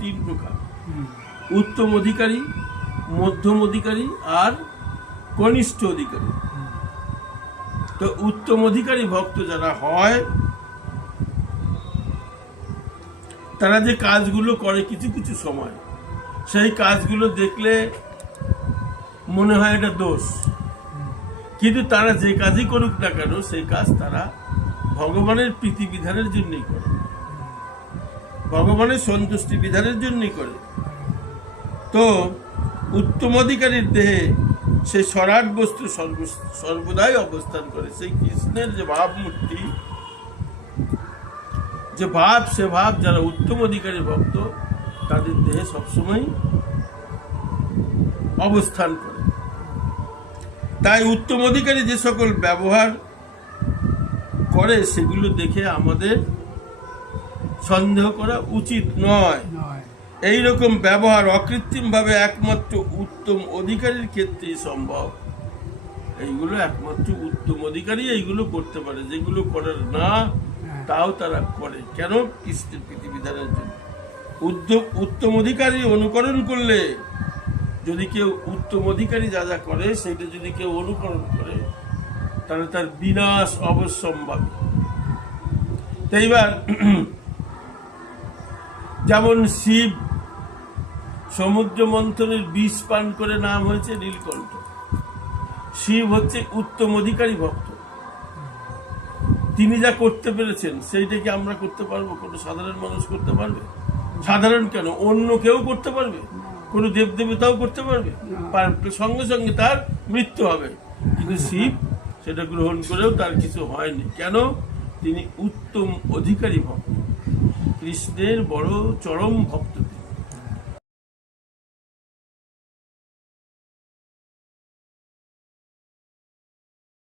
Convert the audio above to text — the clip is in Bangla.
তিন প্রকার: উত্তম অধিকারী, মধ্যম অধিকারী আর কনিষ্ঠ অধিকারী। তো উত্তম অধিকারী ভক্ত যারা হয় তারা যে কাজগুলো করে কিছু কিছু সময়, সেই কাজগুলো দেখলে মনে হয় এটা দোষ, কিন্তু তারা যে কাজই করুক না কেন সেই কাজ তারা ভগবানের প্রীতি বিধানের জন্যই করে, ভগবানের সন্তুষ্টি বিধানের জন্যই করে। তো উত্তম অধিকারীর দেহে সে সরাট বস্তু সর্বদাই অবস্থান করে। সেই কৃষ্ণের যে ভাবমূর্তি, যে ভাব, সে ভাব যারা উত্তম অধিকারী ভক্ত তাদের দেহে সবসময় অবস্থান করে। তাই উত্তম অধিকারী যে সকল ব্যবহার করে সেগুলো দেখে আমাদের সন্দেহ করা উচিত নয়। এই রকম ব্যবহার অকৃত্রিমভাবে একমাত্র উত্তম অধিকারীর ক্ষেত্রেই সম্ভব। এইগুলো একমাত্র উত্তম অধিকারী এইগুলো করতে পারে, যেগুলো করার না তাও তারা করে। কেন? কৃষ্ণের প্রীতিবিধানের জন্য। উত্তম অধিকারী অনুকরণ করলে, যদি কেউ উত্তম অধিকারী যা যা করে সেটা যদি কেউ অনুকরণ করে তাহলে তার বিনাশ অবশ্যম্ভাবী। তো এইবার যেমন শিব সমুদ্র মন্থনের বিষ পান করে নাম হয়েছে নীলকণ্ঠ। শিব হচ্ছে উত্তম অধিকারী ভক্ত, তিনি যা করতে পেরেছেন সেইটা কি আমরা করতে পারবো? কোনো সাধারণ মানুষ করতে পারবে? সাধারণ কেন, অন্য কেউ করতে পারবে? কোনো দেবদেবতাও করতে পারবে? সঙ্গে সঙ্গে তার মৃত্যু হবে। কিন্তু শিব সেটা গ্রহণ করেও তার কিছু হয়নি। কেন? তিনি উত্তম অধিকারী ভক্ত, কৃষ্ণের বড় চরম ভক্ত।